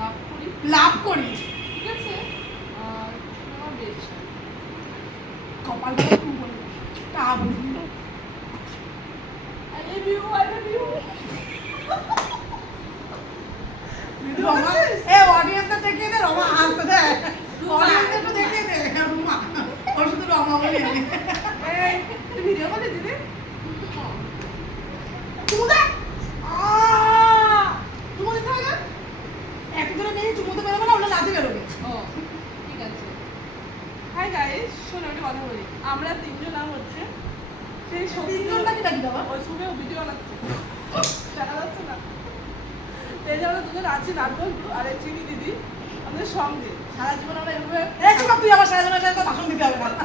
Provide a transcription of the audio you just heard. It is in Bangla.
লাভ করি। লাভ করি। ঠিক আছে? আর একটু তা বলি। ইউ আই লাভ ইউ এ অডিয়েন্সটা দেখিয়ে দে। রমা। হাসতে দে অডিয়েন্সটা একটু দেখিয়ে দে রুমা। ওর শুধু রমা বলে এই ভিডিও করে দিদি চুমু দিতে হবে? না একটু নিয়ে চুমুতে বেরোবে। না ঠিক আছে। হাই গাইস শোনো একটা কথা বলি। আমরা তিনজন নাম হচ্ছে সেই সত্যি তিনজনটা কি ডাকি দেওয়া এই যে আমরা দুজন আছি নাটক আর চিনি দিদি, আমাদের সঙ্গে। সারা জীবন আমরা এভাবে তুই আমার সারা জীবন ভাষণ দিতে হবে না